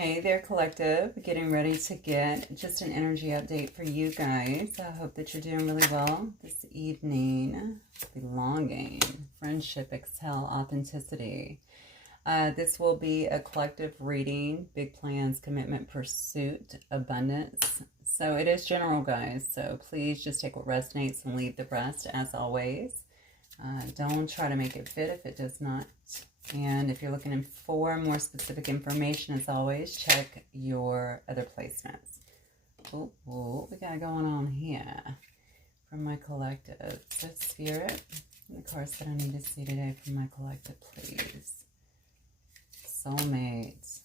Hey there, collective. Getting ready to get just an energy update for you guys. I hope that you're doing really well this evening. Belonging, friendship, excel, authenticity. This will be a collective reading, big plans, commitment, pursuit, abundance. So it is general, guys. So please just take what resonates and leave the rest, as always. Don't try to make it fit if it does not. And if you're looking for more specific information, as always, check your other placements. Oh, what we got going on here from my collective? So Spirit, the cards that I need to see today from my collective, please. Soulmate.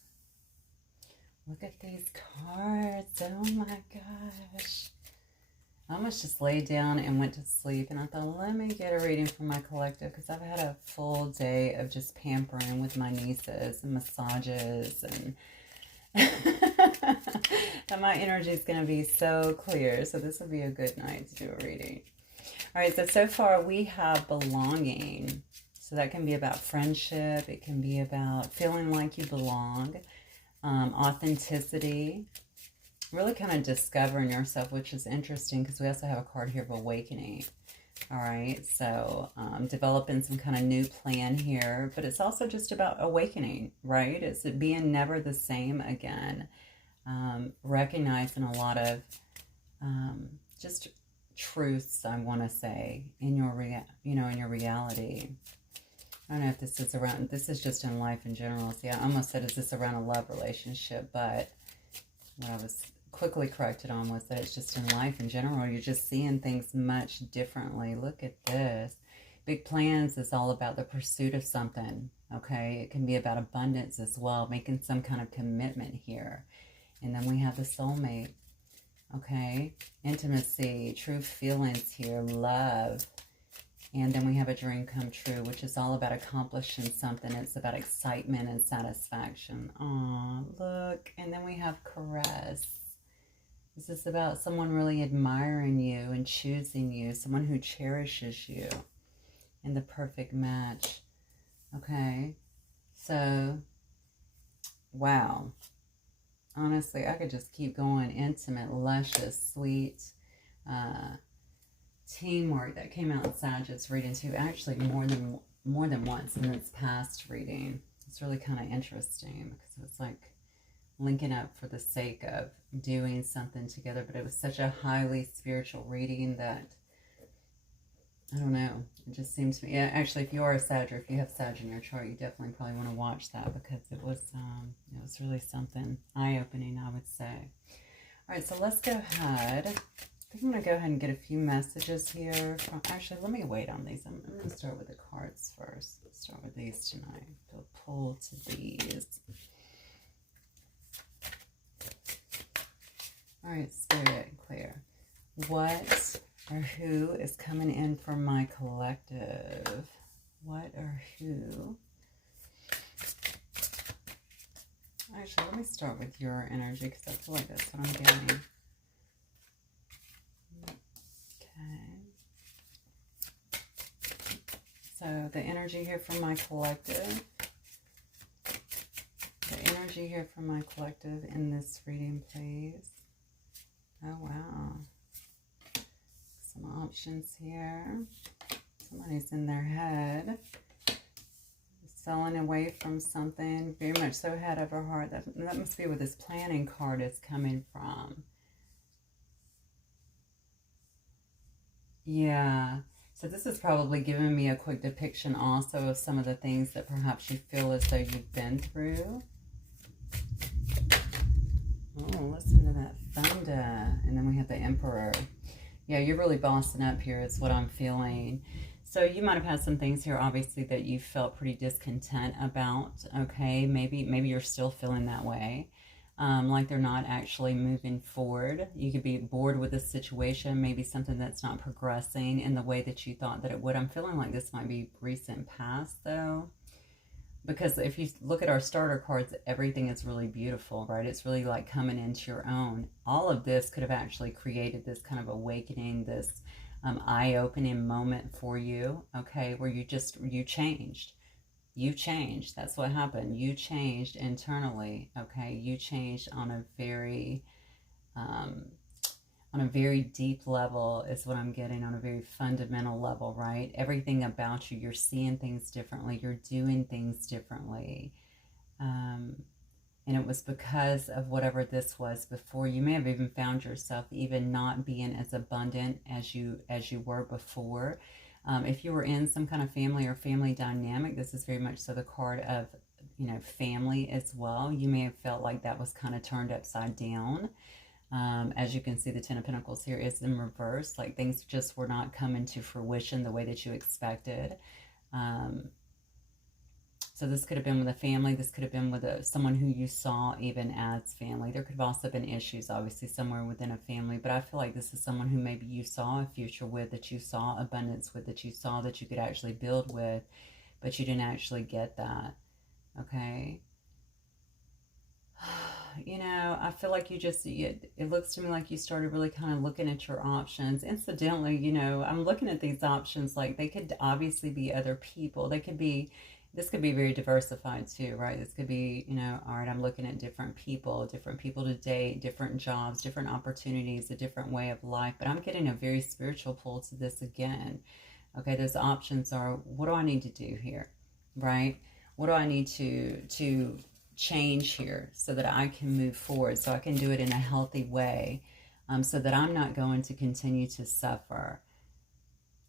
Look at these cards. Oh my gosh. I almost just laid down and went to sleep, and I thought, let me get a reading from my collective, because I've had a full day of just pampering with my nieces and massages, and and my energy is going to be so clear. So this will be a good night to do a reading. All right, so far we have belonging. So that can be about friendship. It can be about feeling like you belong. Authenticity. Really kind of discovering yourself, which is interesting because we also have a card here of awakening. All right, so developing some kind of new plan here, but it's also just about awakening, right? It's being never the same again. Recognizing a lot of just truths, I want to say, in your in your reality. I don't know if this is around, this is just in life in general. See, I almost said, is this around a love relationship? But what I was quickly corrected on was that it's just in life in general. You're just seeing things much differently. Look at this. Big plans is all about the pursuit of something, okay? It can be about abundance as well, making some kind of commitment here. And then we have the soulmate, okay? Intimacy, true feelings here, love. And then we have a dream come true, which is all about accomplishing something. It's about excitement and satisfaction. Oh, look. And then we have caress. This is about someone really admiring you and choosing you, someone who cherishes you, and the perfect match. Okay, so, wow. Honestly, I could just keep going. Intimate, luscious, sweet, teamwork that came out in Sagittarius reading too. Actually, more than once in this past reading. It's really kind of interesting because it's like linking up for the sake of doing something together, but it was such a highly spiritual reading that I don't know, it just seems to me, yeah, actually, if you are a Sag, or if you have Sag in your chart, you definitely probably want to watch that, because it was really something eye-opening, I would say. All right, so let's go ahead. I think I'm going to go ahead and get a few messages here. Actually, let me wait on these. I'm going to start with the cards first. Let's start with these tonight. We'll pull to these. All right, Spirit, clear. What or who is coming in for my collective? What or who? Actually, let me start with your energy, because I feel like that's what I'm getting. Okay. So the energy here from my collective. The energy here from my collective in this reading, please. Oh, wow. Some options here. Somebody's in their head. Selling away from something. Very much so head over heart. That must be where this planning card is coming from. Yeah. So this is probably giving me a quick depiction also of some of the things that perhaps you feel as though you've been through. Oh, listen to that thunder. And then we have the Emperor. Yeah, you're really bossing up here is what I'm feeling. So you might have had some things here, obviously, that you felt pretty discontent about, okay? Maybe you're still feeling that way, like they're not actually moving forward. You could be bored with this situation, maybe something that's not progressing in the way that you thought that it would. I'm feeling like this might be recent past, though. Because if you look at our starter cards, everything is really beautiful, right? It's really like coming into your own. All of this could have actually created this kind of awakening, this eye-opening moment for you, okay, where you changed. You changed. That's what happened. You changed internally, okay? You changed um, on a very deep level is what I'm getting, on a very fundamental level, right? Everything about you, you're seeing things differently. You're doing things differently. Um, and it was because of whatever this was before. You may have even found yourself even not being as abundant as you were before. If you were in some kind of family or family dynamic, this is very much so the card of, you know, family as well. You may have felt like that was kind of turned upside down. As you can see, the Ten of Pentacles here is in reverse. Like things just were not coming to fruition the way that you expected. So this could have been with a family. This could have been with someone who you saw even as family. There could have also been issues, obviously, somewhere within a family. But I feel like this is someone who maybe you saw a future with, that you saw abundance with, that you saw that you could actually build with, but you didn't actually get that. Okay? You know, I feel like it looks to me like you started really kind of looking at your options. Incidentally, you know, I'm looking at these options like they could obviously be other people. This could be very diversified too, right? This could be, you know, all right, I'm looking at different people to date, different jobs, different opportunities, a different way of life. But I'm getting a very spiritual pull to this again. Okay, those options are, what do I need to do here, right? What do I need to change here so that I can move forward, so I can do it in a healthy way, so that I'm not going to continue to suffer.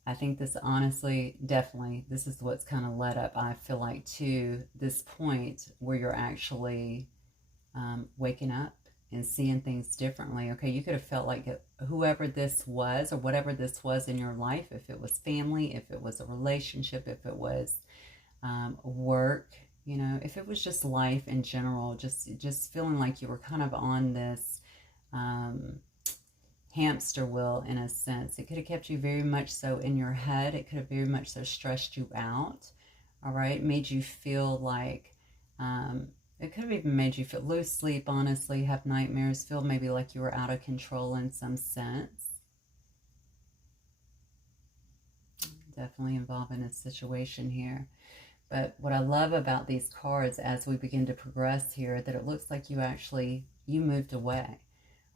I think this, honestly, definitely, this is what's kind of led up, I feel like, to this point where you're actually waking up and seeing things differently. Okay, you could have felt like whoever this was or whatever this was in your life, if it was family, if it was a relationship, if it was work, you know, if it was just life in general, just feeling like you were kind of on this hamster wheel in a sense. It could have kept you very much so in your head. It could have very much so stressed you out, all right? Made you feel like, it could have even made you feel lose sleep, honestly, have nightmares, feel maybe like you were out of control in some sense. Definitely involved in a situation here. But what I love about these cards as we begin to progress here, that it looks like you moved away.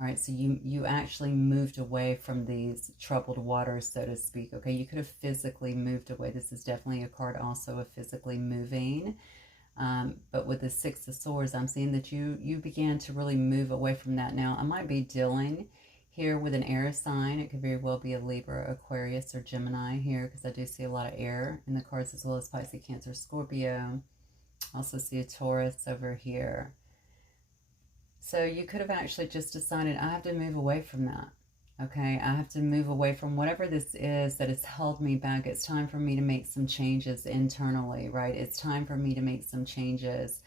All right, so you actually moved away from these troubled waters, so to speak. Okay, you could have physically moved away. This is definitely a card also of physically moving. But with the Six of Swords, I'm seeing that you began to really move away from that. Now, I might be dealing here with an air sign. It could very well be a Libra, Aquarius, or Gemini here, because I do see a lot of air in the cards, as well as Pisces, Cancer, Scorpio. Also see a Taurus over here. So you could have actually just decided, I have to move away from that. Okay, I have to move away from whatever this is that has held me back. It's time for me to make some changes internally, right? It's time for me to make some changes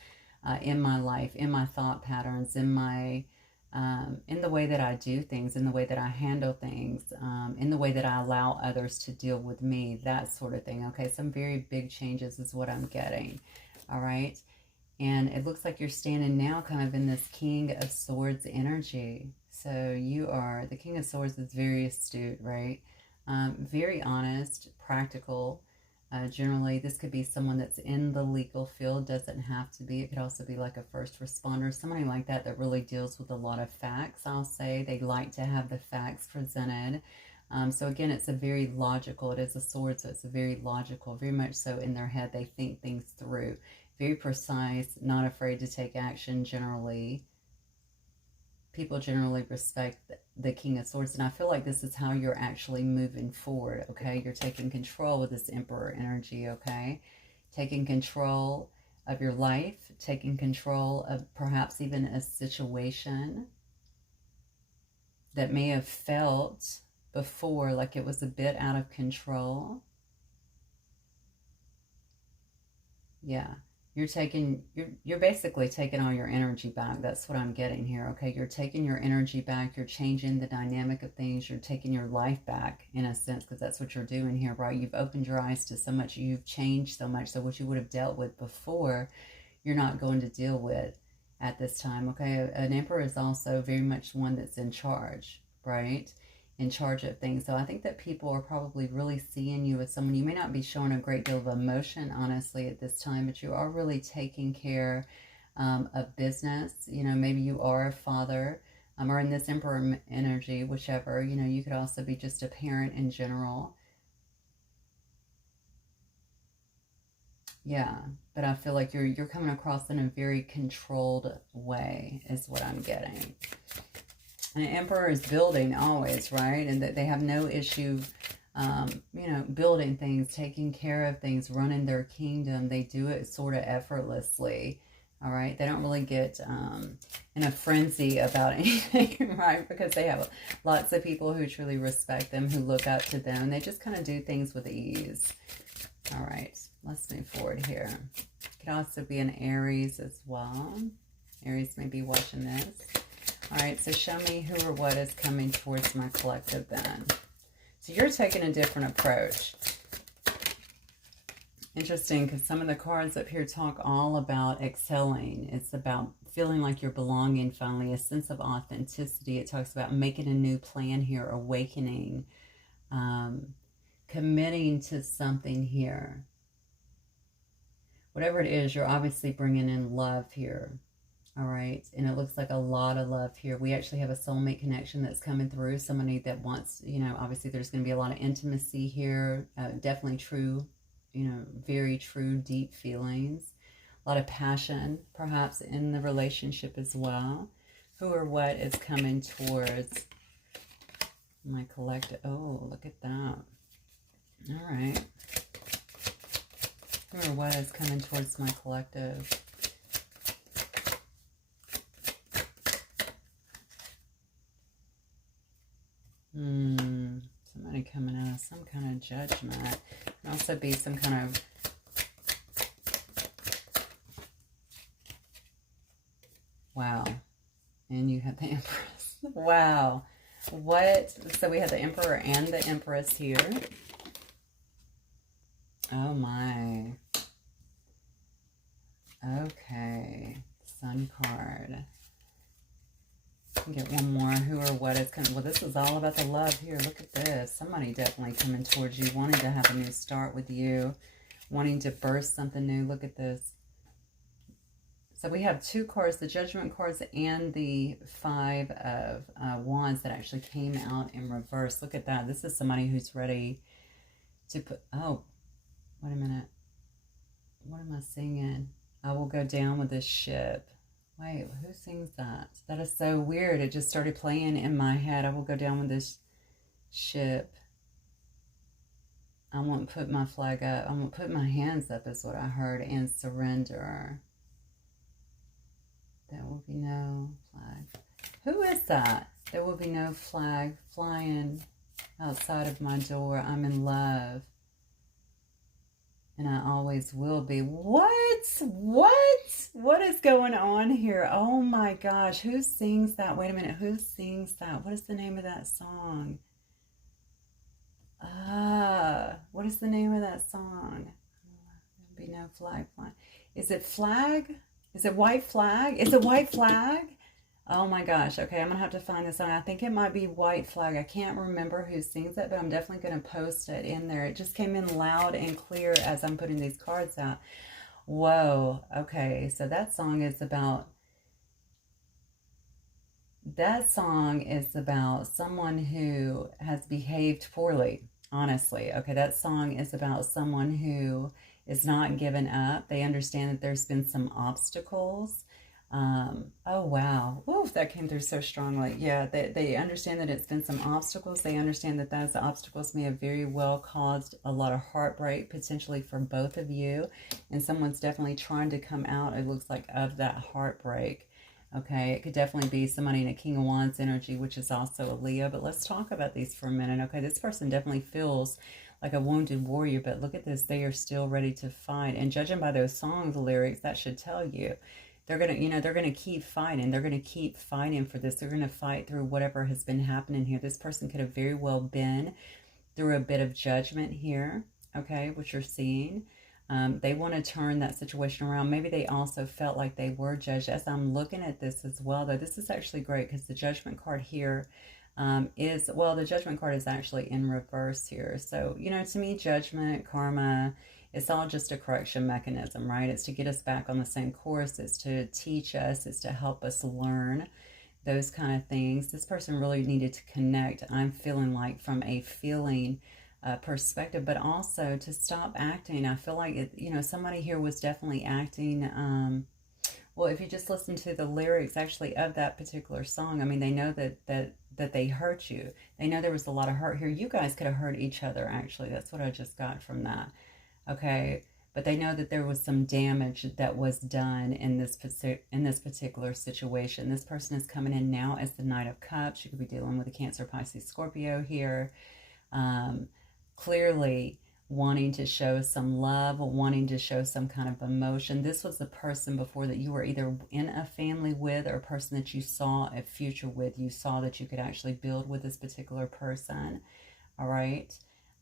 in my life, in my thought patterns, in the way that I do things, in the way that I handle things, in the way that I allow others to deal with me, that sort of thing. Okay, some very big changes is what I'm getting. All right. And it looks like you're standing now kind of in this King of Swords energy. So you are, the King of Swords is very astute, right? Very honest, practical. Generally, this could be someone that's in the legal field, doesn't have to be. It could also be like a first responder, somebody like that that really deals with a lot of facts, I'll say. They like to have the facts presented. So again, it's a very logical, it is a sword, so it's a very logical, very much so in their head, they think things through. Very precise, not afraid to take action generally. People generally respect the King of Swords, and I feel like this is how you're actually moving forward, okay? You're taking control with this Emperor energy, okay? Taking control of your life, taking control of perhaps even a situation that may have felt before like it was a bit out of control. Yeah. You're basically taking all your energy back. That's what I'm getting here, okay? You're taking your energy back. You're changing the dynamic of things. You're taking your life back, in a sense, because that's what you're doing here, right? You've opened your eyes to so much. You've changed so much. So what you would have dealt with before, you're not going to deal with at this time, okay? An emperor is also very much one that's in charge, right? in charge of things. So I think that people are probably really seeing you as someone, you may not be showing a great deal of emotion, honestly, at this time, but you are really taking care of business. You know, maybe you are a father, or in this Emperor energy, whichever, you know, you could also be just a parent in general. Yeah, but I feel like you're coming across in a very controlled way is what I'm getting. And the Emperor is building always, right? And that they have no issue, you know, building things, taking care of things, running their kingdom. They do it sort of effortlessly, all right? They don't really get in a frenzy about anything, right? Because they have lots of people who truly respect them, who look up to them. And they just kind of do things with ease. All right, let's move forward here. Could also be an Aries as well. Aries may be watching this. All right, so show me who or what is coming towards my collective then. So you're taking a different approach. Interesting, because some of the cards up here talk all about excelling. It's about feeling like you're belonging finally, a sense of authenticity. It talks about making a new plan here, awakening, committing to something here. Whatever it is, you're obviously bringing in love here. All right, and it looks like a lot of love here. We actually have a soulmate connection that's coming through. Somebody that wants, you know, obviously there's going to be a lot of intimacy here. Definitely true, you know, very true, deep feelings. A lot of passion, perhaps, in the relationship as well. Who or what is coming towards my collective? Oh, look at that. All right. Who or what is coming towards my collective? Somebody coming out of some kind of judgment. Could also be some kind of wow. And you have the Empress. Wow. What? So we have the Emperor and the Empress here. Oh my. Okay. Sun card. Get one more. Who or what is coming? Well, this is all about the love here. Look at this. Somebody definitely coming towards you, wanting to have a new start with you, wanting to burst something new. Look at this. So we have two cards, the Judgment cards and the Five of Wands that actually came out in reverse. Look at that. This is somebody who's ready to put... Oh, wait a minute. What am I singing? I will go down with this ship. Wait, who sings that? That is so weird. It just started playing in my head. I will go down with this ship. I won't put my flag up. I won't put my hands up is what I heard. And surrender. There will be no flag. Who is that? There will be no flag flying outside of my door. I'm in love. And I always will be. What? What is going on here? Oh my gosh. Who sings that? Wait a minute. Who sings that? What is the name of that song? What is the name of that song? There'll be no flag flying. Is it flag? Is it white flag? Is it white flag? Oh my gosh. Okay, I'm going to have to find this song. I think it might be White Flag. I can't remember who sings it, but I'm definitely going to post it in there. It just came in loud and clear as I'm putting these cards out. Whoa. Okay, so that song is about... That song is about someone who has behaved poorly, honestly. Okay, that song is about someone who is not giving up. They understand that there's been some obstacles. Oh, wow. Ooh, that came through so strongly. Yeah, they understand that it's been some obstacles. They understand that those obstacles may have very well caused a lot of heartbreak, potentially for both of you. And someone's definitely trying to come out, it looks like, of that heartbreak. Okay, it could definitely be somebody in a King of Wands energy, which is also a Leo. But let's talk about these for a minute. Okay, this person definitely feels like a wounded warrior, but look at this. They are still ready to fight. And judging by those songs lyrics, that should tell you. They're going to, you know, they're going to keep fighting. They're going to keep fighting for this. They're going to fight through whatever has been happening here. This person could have very well been through a bit of judgment here, okay, which you're seeing. They want to turn that situation around. Maybe they also felt like they were judged. As I'm looking at this as well, though, this is actually great because the Judgment card here well, the Judgment card is actually in reverse here. So, you know, to me, judgment, karma, it's all just a correction mechanism, right? It's to get us back on the same course. It's to teach us. It's to help us learn those kind of things. This person really needed to connect, I'm feeling like, from a feeling perspective, but also to stop acting. I feel like, it, you know, somebody here was definitely acting well, if you just listen to the lyrics actually of that particular song, I mean, they know that they hurt you. They know there was a lot of hurt here. You guys could have hurt each other, actually. That's what I just got from that. Okay, but they know that there was some damage that was done in this particular situation. This person is coming in now as the Knight of Cups. You could be dealing with a Cancer, Pisces, Scorpio here. Clearly wanting to show some love, wanting to show some kind of emotion. This was the person before that you were either in a family with, or a person that you saw a future with. You saw that you could actually build with this particular person. All right.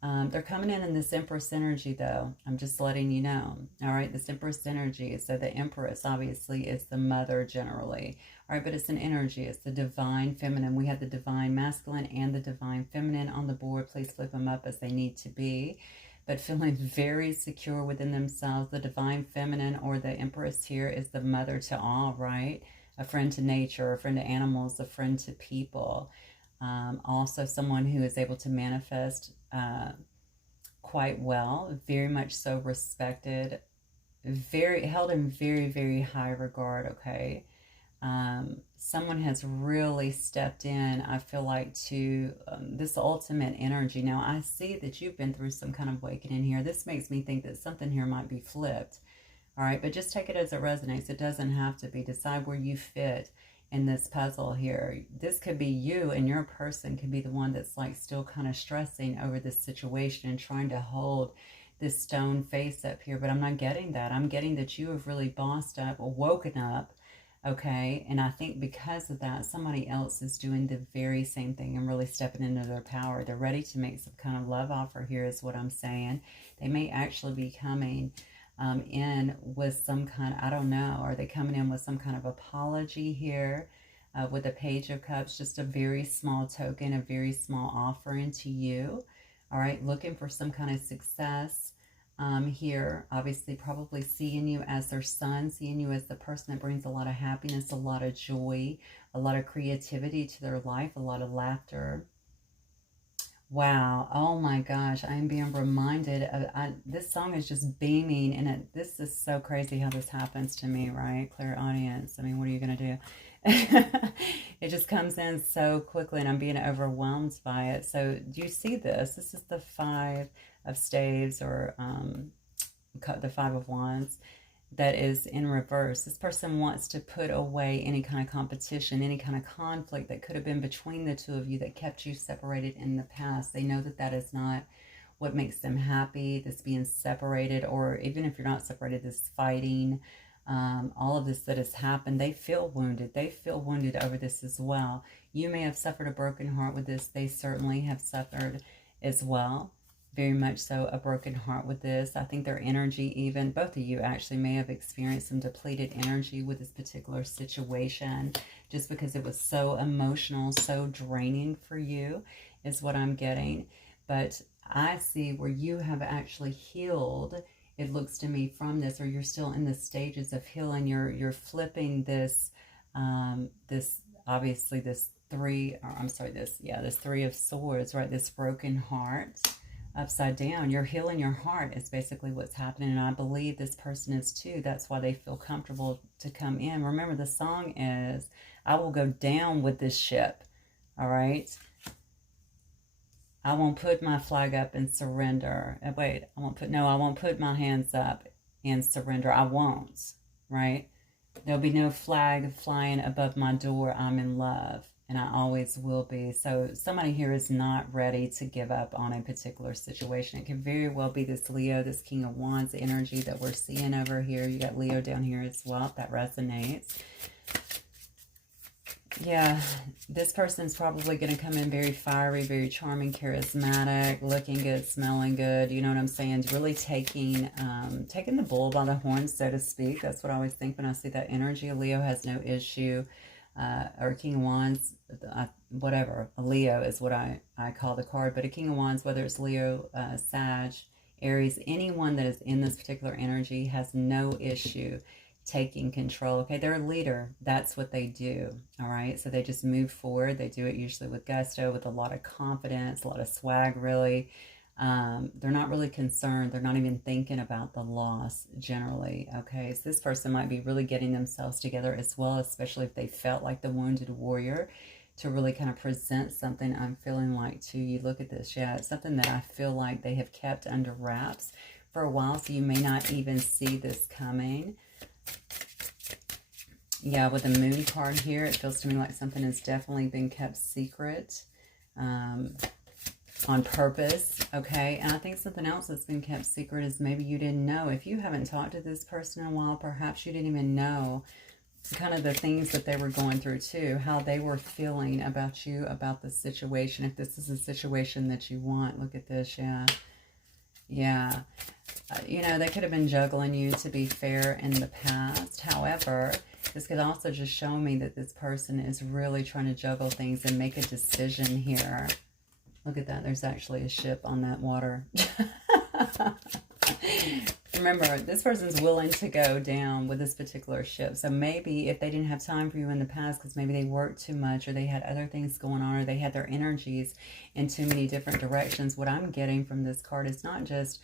They're coming in this Empress energy, though. I'm just letting you know. All right, this Empress energy. So the Empress, obviously, is the mother generally. All right, but it's an energy. It's the divine feminine. We have the divine masculine and the divine feminine on the board. Please flip them up as they need to be. But feeling very secure within themselves. The divine feminine, or the Empress here, is the mother to all, right? A friend to nature, a friend to animals, a friend to people. Also someone who is able to manifest quite well, very much so respected, very held in very, very high regard, okay? Someone has really stepped in, I feel like, to this ultimate energy. Now, I see that you've been through some kind of awakening here. This makes me think that something here might be flipped, all right? But just take it as it resonates. It doesn't have to be. Decide where you fit in this puzzle here. This could be you, and your person could be the one that's like still kind of stressing over this situation and trying to hold this stone face up here. But I'm not getting that. I'm getting that you have really bossed up or woken up, okay? And I think because of that, somebody else is doing the very same thing and really stepping into their power. They're ready to make some kind of love offer here, is what I'm saying. They may actually be coming in with some kind, I don't know, are they coming in with some kind of apology here with the Page of Cups? Just a very small token, a very small offering to you. All right, looking for some kind of success here. Obviously, probably seeing you as their son, seeing you as the person that brings a lot of happiness, a lot of joy, a lot of creativity to their life, a lot of laughter. Wow. Oh my gosh. I'm being reminded of, this song is just beaming, and this is so crazy how this happens to me, right? Clear audience. I mean, what are you going to do? It just comes in so quickly, and I'm being overwhelmed by it. So do you see this? This is the Five of Staves, or the Five of Wands, that is in reverse. This person wants to put away any kind of competition, any kind of conflict that could have been between the two of you that kept you separated in the past. They know that that is not what makes them happy, this being separated, or even if you're not separated, this fighting, all of this that has happened. They feel wounded. They feel wounded over this as well. You may have suffered a broken heart with this. They certainly have suffered as well. Very much so, a broken heart with this. I think their energy, even both of you actually, may have experienced some depleted energy with this particular situation, just because it was so emotional, so draining for you, is what I'm getting. But I see where you have actually healed, it looks to me, from this, or you're still in the stages of healing. You're flipping this, this obviously this Three of Swords, right? This broken heart upside down. You're healing your heart is basically what's happening, and I believe this person is too. That's why they feel comfortable to come in. Remember, the song is, I will go down with this ship. All right, I won't put my flag up and surrender. Wait, I won't put my hands up and surrender. I won't, right? There'll be no flag flying above my door. I'm in love, and I always will be. So somebody here is not ready to give up on a particular situation. It could very well be this Leo, this King of Wands energy that we're seeing over here. You got Leo down here as well, if that resonates. Yeah, this person's probably going to come in very fiery, very charming, charismatic, looking good, smelling good. You know what I'm saying? Really taking the bull by the horns, so to speak. That's what I always think when I see that energy. Leo has no issue or King of Wands, whatever. A Leo is what I call the card. But a King of Wands, whether it's Leo, Sag, Aries, anyone that is in this particular energy has no issue taking control. Okay, they're a leader. That's what they do. All right, so they just move forward. They do it usually with gusto, with a lot of confidence, a lot of swag, really. They're not really concerned. They're not even thinking about the loss generally. Okay, so this person might be really getting themselves together as well, especially if they felt like the wounded warrior, to really kind of present something. I'm feeling like to you. Look at this. Yeah, it's something that I feel like they have kept under wraps for a while, so you may not even see this coming. Yeah, with the moon card here, it feels to me like something has definitely been kept secret on purpose, okay? And I think something else that's been kept secret is maybe you didn't know. If you haven't talked to this person in a while, perhaps you didn't even know kind of the things that they were going through too, how they were feeling about you, about the situation. If this is a situation that you want, look at this, yeah. Yeah. You know, they could have been juggling you, to be fair, in the past. However, this could also just show me that this person is really trying to juggle things and make a decision here. Look at that. There's actually a ship on that water. Remember, this person's willing to go down with this particular ship. So maybe if they didn't have time for you in the past because maybe they worked too much or they had other things going on or they had their energies in too many different directions, what I'm getting from this card is not just,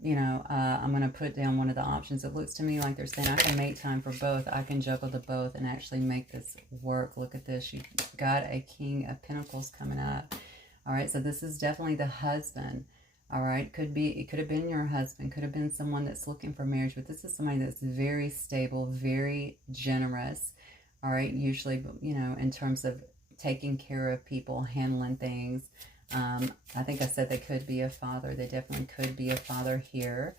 you know, I'm going to put down one of the options. It looks to me like they're saying I can make time for both. I can juggle the both and actually make this work. Look at this. You've got a King of Pentacles coming up. All right, so this is definitely the husband. All right, it could have been your husband, could have been someone that's looking for marriage, but this is somebody that's very stable, very generous. All right, usually, you know, in terms of taking care of people, handling things. I think I said they could be a father. They definitely could be a father here.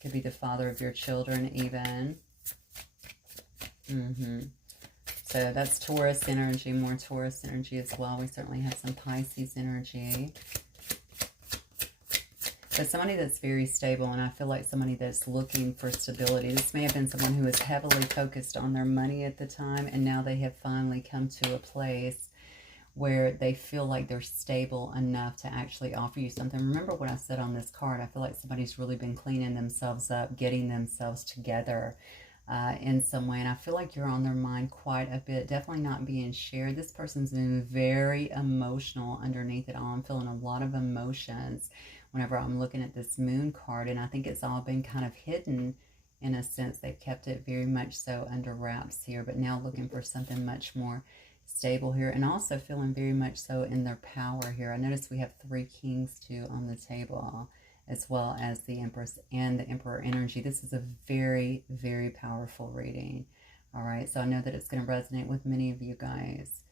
Could be the father of your children even. So that's Taurus energy, more Taurus energy as well. We certainly have some Pisces energy. But somebody that's very stable, and I feel like somebody that's looking for stability. This may have been someone who was heavily focused on their money at the time, and now they have finally come to a place where they feel like they're stable enough to actually offer you something. Remember what I said on this card. I feel like somebody's really been cleaning themselves up, getting themselves together in some way. And I feel like you're on their mind quite a bit. Definitely not being shared. This person's been very emotional underneath it all. I'm feeling a lot of emotions whenever I'm looking at this moon card. And I think it's all been kind of hidden in a sense. They've kept it very much so under wraps here. But now looking for something much more stable here, and also feeling very much so in their power here. I notice we have 3 kings too on the table, as well as the Empress and the Emperor energy. This is a very, very powerful reading. All right, so I know that it's going to resonate with many of you guys.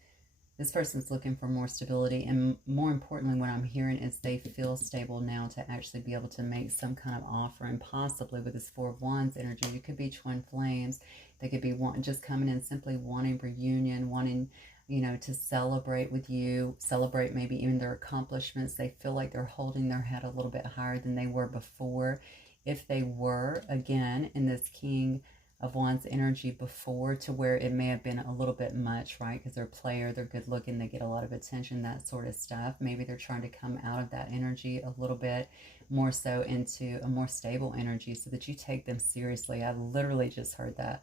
This person's looking for more stability, and more importantly, what I'm hearing is they feel stable now to actually be able to make some kind of offer, and possibly with this 4 of Wands energy, you could be twin flames. They could be just coming in simply wanting reunion, wanting, you know, to celebrate with you, celebrate maybe even their accomplishments. They feel like they're holding their head a little bit higher than they were before. If they were, again, in this King of Wands energy before, to where it may have been a little bit much, right? Because they're a player, they're good looking, they get a lot of attention, that sort of stuff. Maybe they're trying to come out of that energy a little bit more so into a more stable energy so that you take them seriously. I literally just heard that.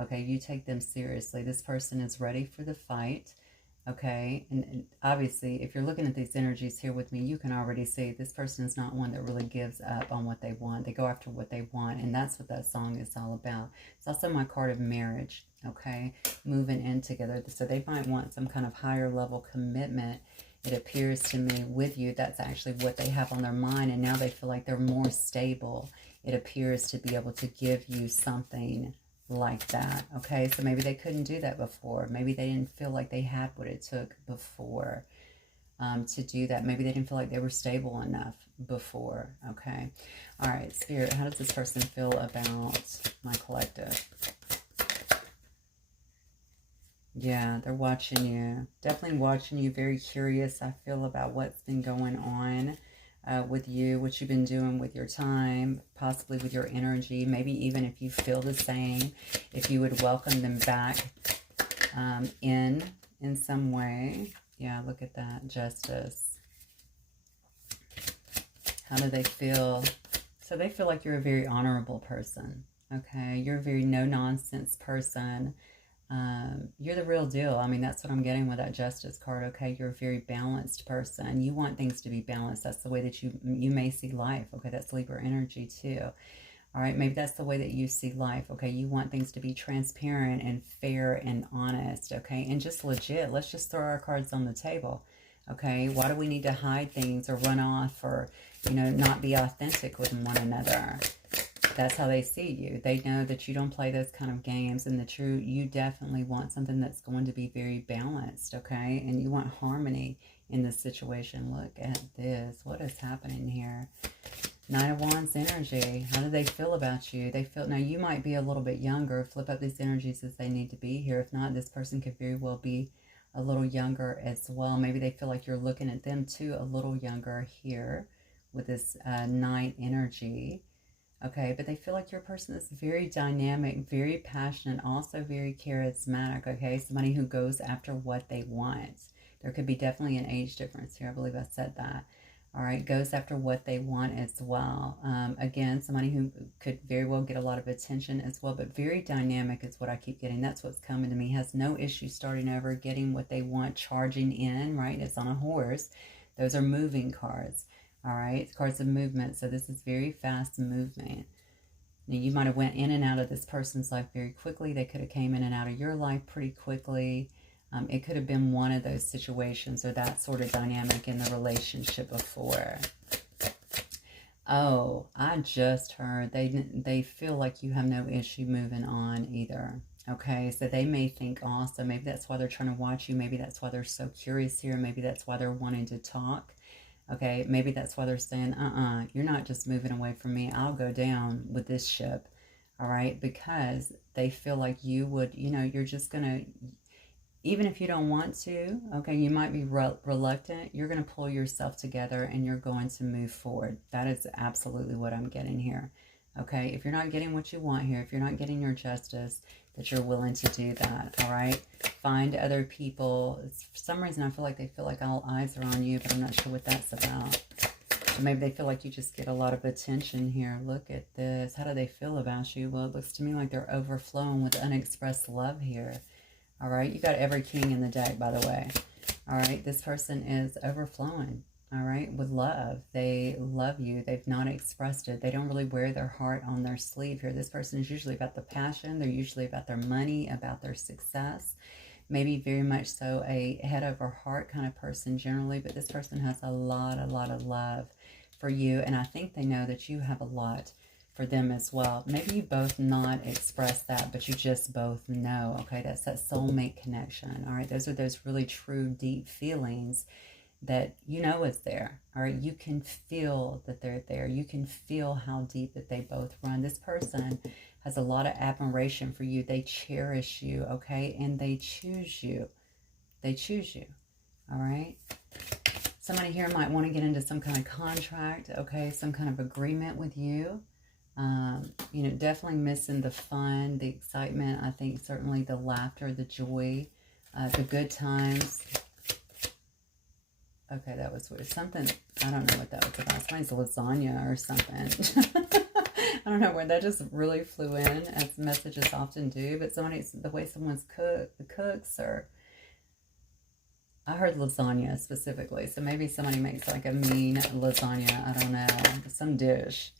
Okay, you take them seriously. This person is ready for the fight. Okay, and obviously, if you're looking at these energies here with me, you can already see this person is not one that really gives up on what they want. They go after what they want, and that's what that song is all about. It's also my card of marriage, okay, moving in together. So they might want some kind of higher level commitment, it appears to me, with you. That's actually what they have on their mind, and now they feel like they're more stable. It appears to be able to give you something like that. Okay, so maybe they couldn't do that before. Maybe they didn't feel like they had what it took before to do that. Maybe they didn't feel like they were stable enough before. Okay, all right, Spirit, how does this person feel about my collective? Yeah, they're watching you. Definitely watching you. Very curious, I feel, about what's been going on. with you, what you've been doing with your time, possibly with your energy. Maybe even if you feel the same, if you would welcome them back in some way. Yeah, look at that. Justice. How do they feel? So they feel like you're a very honorable person. Okay, you're a very no-nonsense person. You're the real deal. I mean, that's what I'm getting with that Justice card. Okay, you're a very balanced person. You want things to be balanced. That's the way that you may see life. Okay, that's Libra energy too. All right, maybe that's the way that you see life. Okay, you want things to be transparent and fair and honest. Okay, and just legit. Let's just throw our cards on the table. Okay, why do we need to hide things or run off or, you know, not be authentic with one another? That's how they see you. They know that you don't play those kind of games, and that you definitely want something that's going to be very balanced, okay? And you want harmony in this situation. Look at this. What is happening here? Nine of Wands energy. How do they feel about you? They feel, now you might be a little bit younger. Flip up these energies as they need to be here. If not, this person could very well be a little younger as well. Maybe they feel like you're looking at them too a little younger here with this nine energy. Okay, but they feel like your person is very dynamic, very passionate, also very charismatic, okay? Somebody who goes after what they want. There could be definitely an age difference here. I believe I said that. All right, goes after what they want as well. Again, somebody who could very well get a lot of attention as well, but very dynamic is what I keep getting. That's what's coming to me. Has no issue starting over, getting what they want, charging in, right? It's on a horse. Those are moving cards. All right, cards of movement. So this is very fast movement. Now, you might have went in and out of this person's life very quickly. They could have came in and out of your life pretty quickly. It could have been one of those situations or that sort of dynamic in the relationship before. Oh, I just heard they feel like you have no issue moving on either. Okay, so they may think also, maybe that's why they're trying to watch you. Maybe that's why they're so curious here. Maybe that's why they're wanting to talk. Okay, maybe that's why they're saying, you're not just moving away from me. I'll go down with this ship, all right? Because they feel like you would, you know, you're just going to, even if you don't want to, okay, you might be reluctant. You're going to pull yourself together and you're going to move forward. That is absolutely what I'm getting here, okay? If you're not getting what you want here, if you're not getting your justice, that you're willing to do that, all right? Find other people. For some reason, I feel like they feel like all eyes are on you, but I'm not sure what that's about. Or maybe they feel like you just get a lot of attention here. Look at this. How do they feel about you? Well, it looks to me like they're overflowing with unexpressed love here. All right? You got every king in the deck, by the way. All right? This person is overflowing, all right, with love. They love you. They've not expressed it. They don't really wear their heart on their sleeve here. This person is usually about the passion. They're usually about their money, about their success. Maybe very much so a head over heart kind of person generally, but this person has a lot of love for you, and I think they know that you have a lot for them as well. Maybe you both not express that, but you just both know, okay? That's that soulmate connection, all right? Those are those really true, deep feelings that you know is there, all right? You can feel that they're there. You can feel how deep that they both run. This person has a lot of admiration for you. They cherish you, okay? And they choose you. They choose you, all right? Somebody here might want to get into some kind of contract, okay? Some kind of agreement with you. You know, definitely missing the fun, the excitement. I think certainly the laughter, the joy, the good times. Okay, that was weird. Something, I don't know what that was about. Somebody's lasagna or something. I don't know where that just really flew in, as messages often do. But somebody's, the way someone's cooks, or I heard lasagna specifically. So maybe somebody makes like a mean lasagna. I don't know, some dish.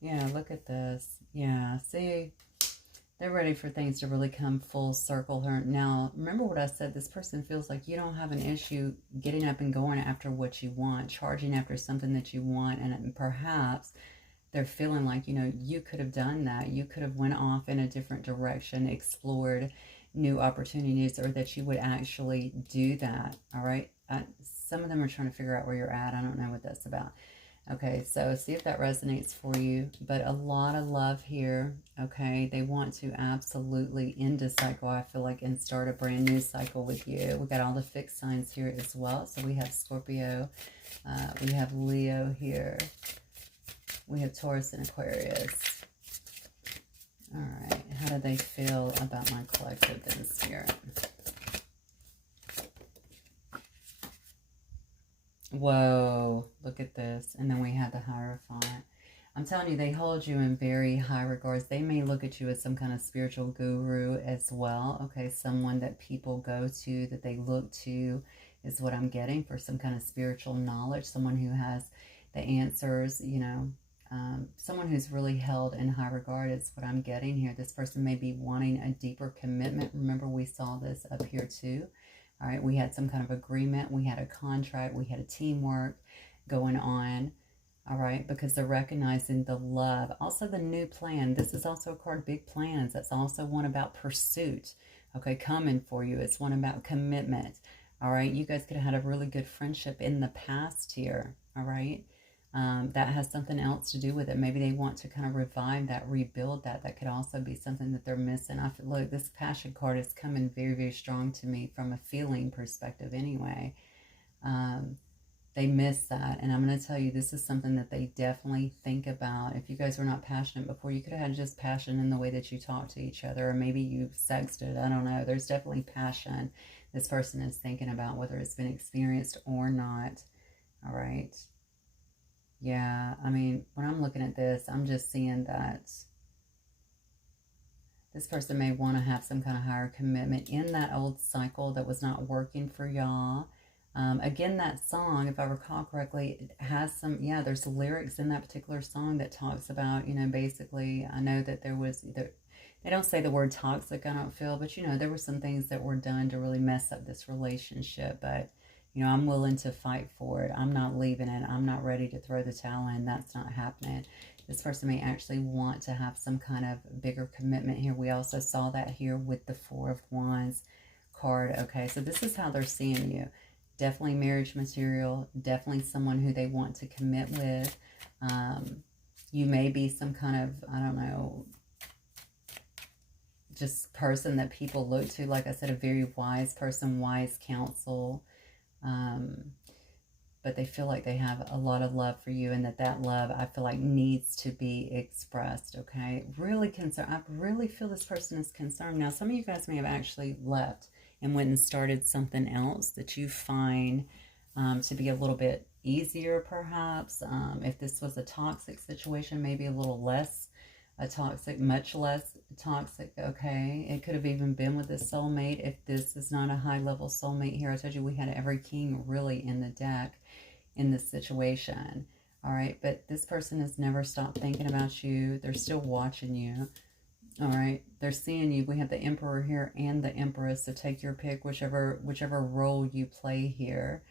Yeah, look at this. Yeah, see, they're ready for things to really come full circle here. Now, remember what I said, this person feels like you don't have an issue getting up and going after what you want, charging after something that you want, and perhaps they're feeling like, you know, you could have done that. You could have went off in a different direction, explored new opportunities, or that you would actually do that, all right? Some of them are trying to figure out where you're at. I don't know what that's about. Okay, so see if that resonates for you. But a lot of love here, okay? They want to absolutely end a cycle, I feel like, and start a brand new cycle with you. We got all the fixed signs here as well. So we have Scorpio, we have Leo here, we have Taurus and Aquarius. All right, how do they feel about my collective in spirit? Whoa, look at this. And then we have the Hierophant. I'm telling you, they hold you in very high regards. They may look at you as some kind of spiritual guru as well. Okay, someone that people go to, that they look to, is what I'm getting for some kind of spiritual knowledge. Someone who has the answers, you know, someone who's really held in high regard is what I'm getting here. This person may be wanting a deeper commitment. Remember, we saw this up here too. All right, we had some kind of agreement, we had a contract, we had a teamwork going on, all right, because they're recognizing the love. Also, the new plan. This is also a card, big plans. That's also one about pursuit, okay, coming for you. It's one about commitment, all right. You guys could have had a really good friendship in the past here, all right. That has something else to do with it. Maybe they want to kind of revive that, rebuild that. That could also be something that they're missing. I feel like this passion card is coming very, very strong to me from a feeling perspective anyway. They miss that. And I'm going to tell you, this is something that they definitely think about. If you guys were not passionate before, you could have had just passion in the way that you talk to each other, or maybe you sexted. I don't know. There's definitely passion this person is thinking about, whether it's been experienced or not. All right. Yeah, I mean, when I'm looking at this, I'm just seeing that this person may want to have some kind of higher commitment in that old cycle that was not working for y'all. Again, that song, if I recall correctly, it has some, yeah, there's lyrics in that particular song that talks about, you know, basically, I know that there was, they don't say the word toxic, I don't feel, but, you know, there were some things that were done to really mess up this relationship, but you know, I'm willing to fight for it. I'm not leaving it. I'm not ready to throw the towel in. That's not happening. This person may actually want to have some kind of bigger commitment here. We also saw that here with the Four of Wands card. Okay, so this is how they're seeing you. Definitely marriage material. Definitely someone who they want to commit with. You may be some kind of, I don't know, just person that people look to. Like I said, a very wise person, wise counsel. But they feel like they have a lot of love for you, and that love, I feel like, needs to be expressed, okay? Really concerned. I really feel this person is concerned. Now, some of you guys may have actually left and went and started something else that you find to be a little bit easier, perhaps. If this was a toxic situation, maybe a little less toxic, much less toxic, okay? It could have even been with a soulmate. If this is not a high-level soulmate here, I told you we had every king really in the deck in this situation, all right? But this person has never stopped thinking about you. They're still watching you, all right? They're seeing you. We have the Emperor here and the Empress, so take your pick, whichever role you play here.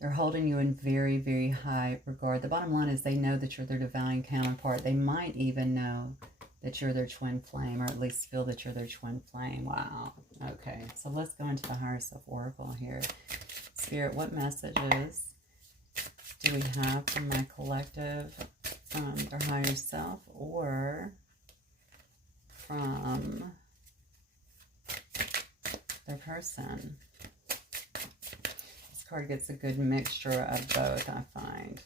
They're holding you in very, very high regard. The bottom line is they know that you're their divine counterpart. They might even know that you're their twin flame, or at least feel that you're their twin flame. Wow. Okay, so let's go into the Higher Self Oracle here. Spirit, what messages do we have from my collective, from their higher self, or from their person? Card gets a good mixture of both, I find.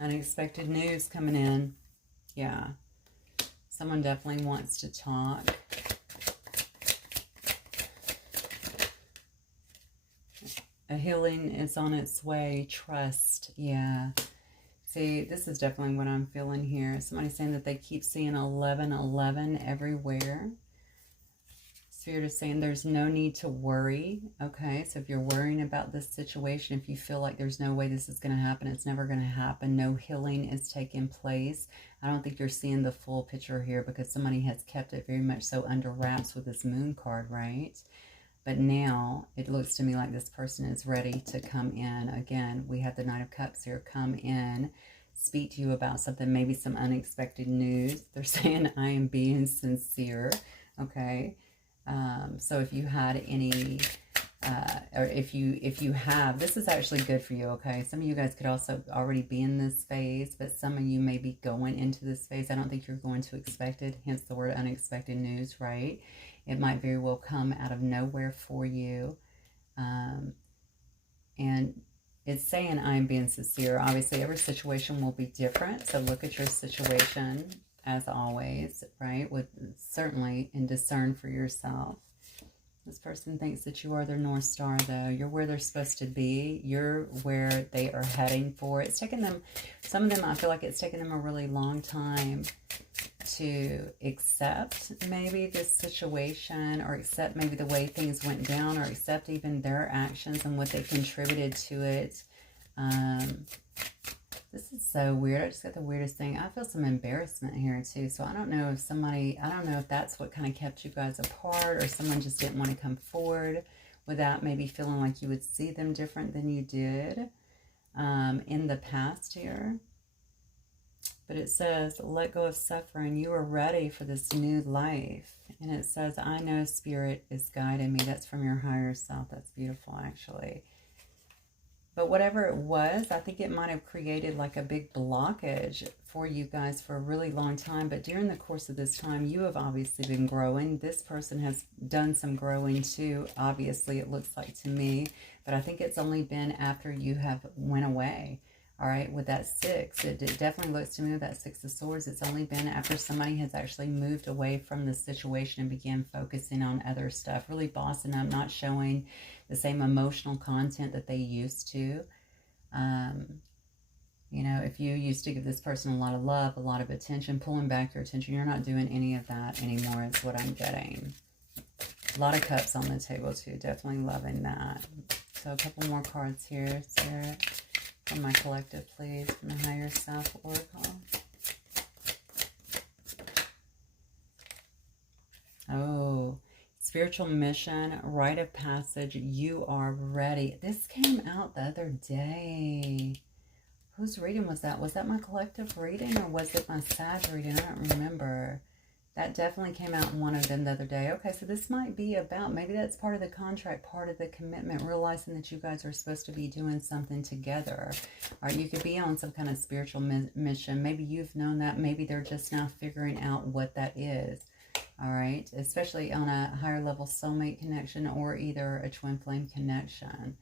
Unexpected news coming in. Yeah. Someone definitely wants to talk. A healing is on its way. Trust. Yeah. See, this is definitely what I'm feeling here. Somebody's saying that they keep seeing 1111 everywhere. Spirit is saying there's no need to worry. Okay, so if you're worrying about this situation, if you feel like there's no way this is going to happen, it's never going to happen, no healing is taking place. I don't think you're seeing the full picture here, because somebody has kept it very much so under wraps with this Moon card, right? But now it looks to me like this person is ready to come in. Again, we have the Knight of Cups here. Come in, speak to you about something, maybe some unexpected news. They're saying, I am being sincere. Okay. So if you had any, or if you have, this is actually good for you, okay? Some of you guys could also already be in this phase, but some of you may be going into this phase. I don't think you're going to expect it, hence the word unexpected news, right? It might very well come out of nowhere for you. And it's saying I'm being sincere. Obviously, every situation will be different, so look at your situation as always, right? With certainly and discern for yourself. This person thinks that you are their North Star, though. You're where they're supposed to be. You're where they are heading for. It's taken them, some of them, I feel like it's taken them a really long time to accept maybe this situation, or accept maybe the way things went down, or accept even their actions and what they contributed to it. This is so weird. I just got the weirdest thing. I feel some embarrassment here too. So I don't know if somebody, I don't know if that's what kind of kept you guys apart, or someone just didn't want to come forward without maybe feeling like you would see them different than you did in the past here. But it says, let go of suffering. You are ready for this new life. And it says, I know Spirit is guiding me. That's from your higher self. That's beautiful, actually. But whatever it was, I think it might have created like a big blockage for you guys for a really long time. But during the course of this time, you have obviously been growing. This person has done some growing too, obviously, it looks like to me. But I think it's only been after you have went away. All right, with that 6, it definitely looks to me with that 6 of Swords, it's only been after somebody has actually moved away from the situation and began focusing on other stuff, really bossing up, not showing the same emotional content that they used to. You know, if you used to give this person a lot of love, a lot of attention, pulling back your attention, you're not doing any of that anymore is what I'm getting. A lot of cups on the table too, definitely loving that. So a couple more cards here, Sarah. From my collective, please, from the higher self oracle. Oh, spiritual mission, rite of passage, you are ready. This came out the other day. Whose reading was that? Was that my collective reading, or was it my Sag reading? I don't remember. That definitely came out in one of them the other day. Okay, so this might be about, maybe that's part of the contract, part of the commitment, realizing that you guys are supposed to be doing something together. Or you could be on some kind of spiritual mission. Maybe you've known that. Maybe they're just now figuring out what that is. All right, especially on a higher level soulmate connection, or either a twin flame connection.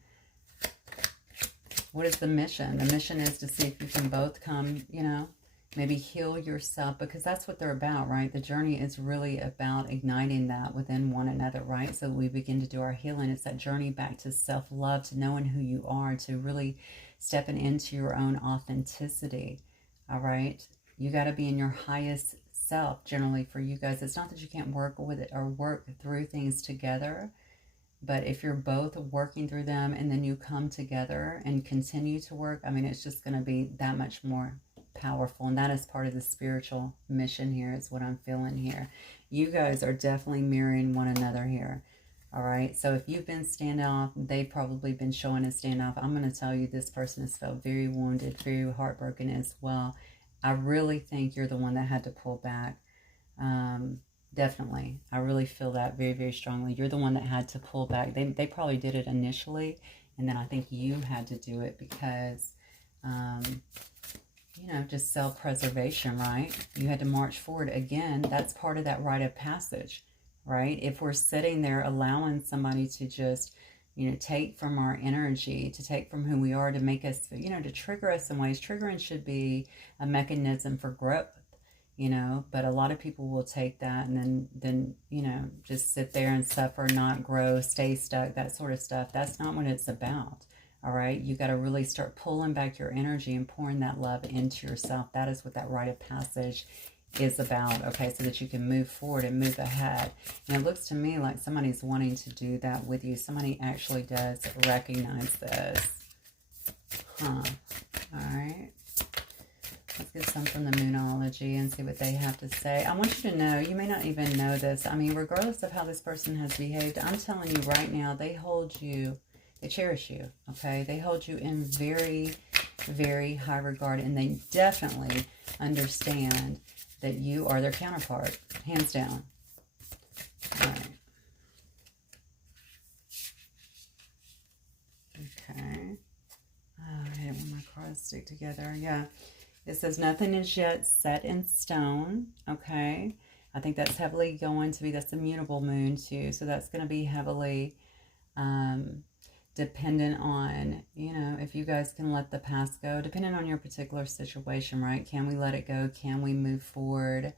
What is the mission? The mission is to see if you can both come, you know, maybe heal yourself, because that's what they're about, right? The journey is really about igniting that within one another, right? So we begin to do our healing. It's that journey back to self-love, to knowing who you are, to really stepping into your own authenticity, all right? You got to be in your highest self, generally, for you guys. It's not that you can't work with it or work through things together, but if you're both working through them and then you come together and continue to work, I mean, it's just going to be that much more powerful. And that is part of the spiritual mission here, is what I'm feeling here. You guys are definitely mirroring one another here. All right, so if you've been standoff, they've probably been showing a standoff. I'm going to tell you, this person has felt very wounded, very heartbroken as well. I really think you're the one that had to pull back. Definitely, I really feel that very, very strongly. You're the one that had to pull back. They probably did it initially, and then I think you had to do it because you know, just self-preservation, right? You had to march forward. Again, that's part of that rite of passage, right? If we're sitting there allowing somebody to just, you know, take from our energy, to take from who we are, to make us, you know, to trigger us in ways. Triggering should be a mechanism for growth, you know, but a lot of people will take that and then, you know, just sit there and suffer, not grow, stay stuck, that sort of stuff. That's not what it's about. All right, you got to really start pulling back your energy and pouring that love into yourself. That is what that rite of passage is about, okay, so that you can move forward and move ahead. And it looks to me like somebody's wanting to do that with you. Somebody actually does recognize this. All right. Let's get some from the Moonology and see what they have to say. I want you to know, you may not even know this. I mean, regardless of how this person has behaved, I'm telling you right now, they hold you, they cherish you, okay? They hold you in very, very high regard, and they definitely understand that you are their counterpart, hands down. All right. cards stick together. Yeah. It says nothing is yet set in stone. Okay. I think that's heavily going to be, that's a mutable moon too. So that's going to be heavily dependent on, you know, if you guys can let the past go, depending on your particular situation, right? Can we let it go? Can we move forward?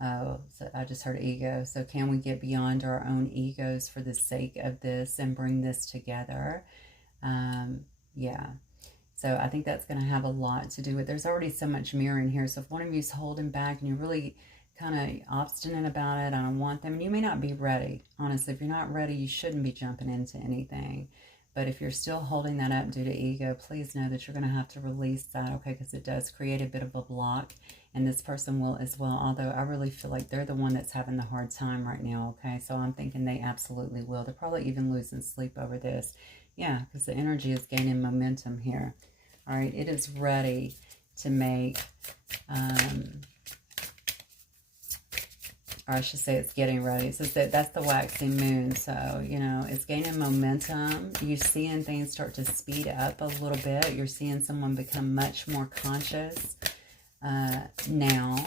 Oh, so I just heard ego. So can we get beyond our own egos for the sake of this and bring this together? Yeah. So I think that's going to have a lot to do with, there's already so much mirroring here. So if one of you's holding back and you're really kind of obstinate about it, I don't want them, and you may not be ready. Honestly, if you're not ready, you shouldn't be jumping into anything. But if you're still holding that up due to ego, please know that you're going to have to release that, okay? Because it does create a bit of a block, and this person will as well, although I really feel like they're the one that's having the hard time right now, okay? So I'm thinking they absolutely will. They're probably even losing sleep over this. Yeah, because the energy is gaining momentum here. All right, it is ready to make, or I should say it's getting ready. It says that that's the waxing moon. So, you know, it's gaining momentum. You're seeing things start to speed up a little bit. You're seeing someone become much more conscious now,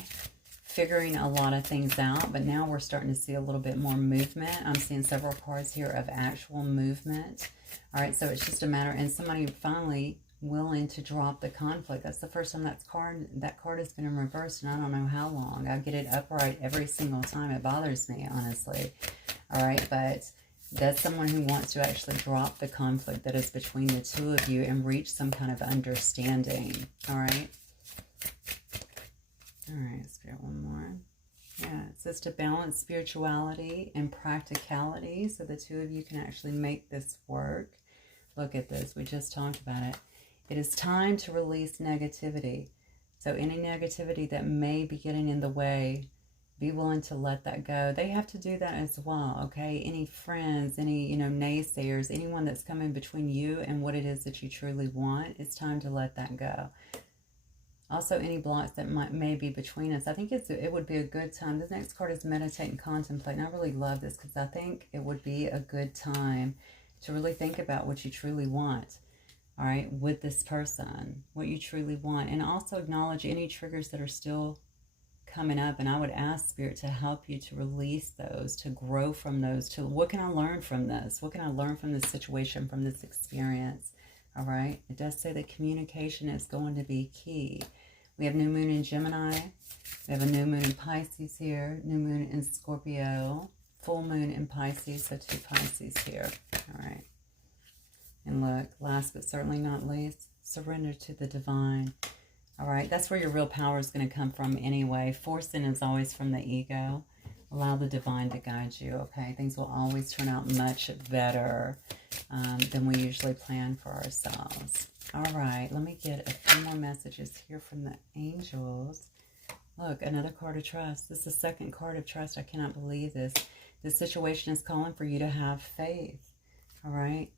figuring a lot of things out. But now we're starting to see a little bit more movement. I'm seeing several cards here of actual movement. All right, so it's just a matter, and somebody finally willing to drop the conflict. That's the first time that card has been in reverse, and I don't know how long. I get it upright every single time. It bothers me, honestly. All right, but that's someone who wants to actually drop the conflict that is between the two of you and reach some kind of understanding. All right. All right, let's get one more. Yeah, it says to balance spirituality and practicality so the two of you can actually make this work. Look at this. We just talked about it. It is time to release negativity. So any negativity that may be getting in the way, be willing to let that go. They have to do that as well, okay? Any friends, any, you know, naysayers, anyone that's coming between you and what it is that you truly want, it's time to let that go. Also, any blocks that may be between us. I think it would be a good time. This next card is meditate and contemplate. And I really love this because I think it would be a good time to really think about what you truly want. All right, with this person, what you truly want. And also acknowledge any triggers that are still coming up. And I would ask Spirit to help you to release those, to grow from those, to what can I learn from this? What can I learn from this situation, from this experience? All right, it does say that communication is going to be key. We have new moon in Gemini. We have a new moon in Pisces here, new moon in Scorpio, full moon in Pisces, so 2 Pisces here. All right. And look, last but certainly not least, surrender to the divine. All right, that's where your real power is going to come from anyway. Forcing is always from the ego. Allow the divine to guide you, okay? Things will always turn out much better than we usually plan for ourselves. All right, let me get a few more messages here from the angels. Look, another card of trust. This is the second card of trust. I cannot believe this. This situation is calling for you to have faith, all right?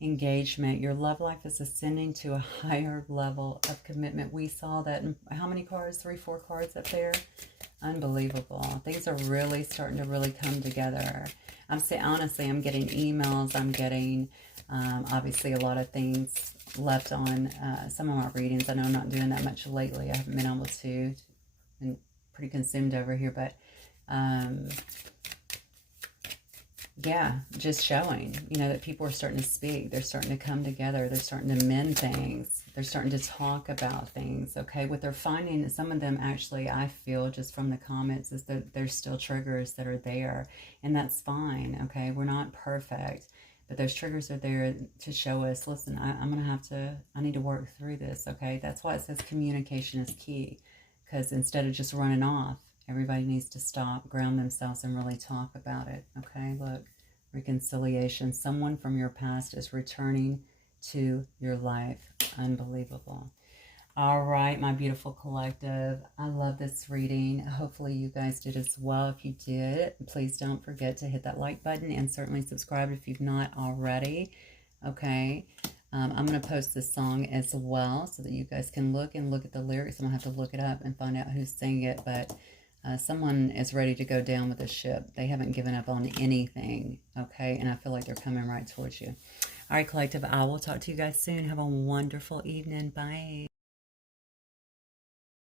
Engagement. Your love life is ascending to a higher level of commitment. We saw that in how many cards? 3, 4 cards up there. Unbelievable. Things are really starting to really come together. I'm saying, honestly, I'm getting emails. I'm getting, obviously, a lot of things left on some of my readings. I know I'm not doing that much lately. I haven't been able to. Been pretty consumed over here, but yeah, just showing, you know, that people are starting to speak. They're starting to come together. They're starting to mend things. They're starting to talk about things, okay? What they're finding, some of them actually, I feel just from the comments, is that there's still triggers that are there. And that's fine, okay? We're not perfect. But those triggers are there to show us, listen, I'm going to have to, I need to work through this, okay? That's why it says communication is key. Because instead of just running off, everybody needs to stop, ground themselves, and really talk about it, okay? Look, reconciliation. Someone from your past is returning to your life. Unbelievable. All right, my beautiful collective. I love this reading. Hopefully you guys did as well. If you did, please don't forget to hit that like button and certainly subscribe if you've not already, okay? I'm going to post this song as well so that you guys can look at the lyrics. I'm going to have to look it up and find out who's singing it, but Someone is ready to go down with the ship. They haven't given up on anything, okay? And I feel like they're coming right towards you. All right, collective, I will talk to you guys soon. Have a wonderful evening. Bye.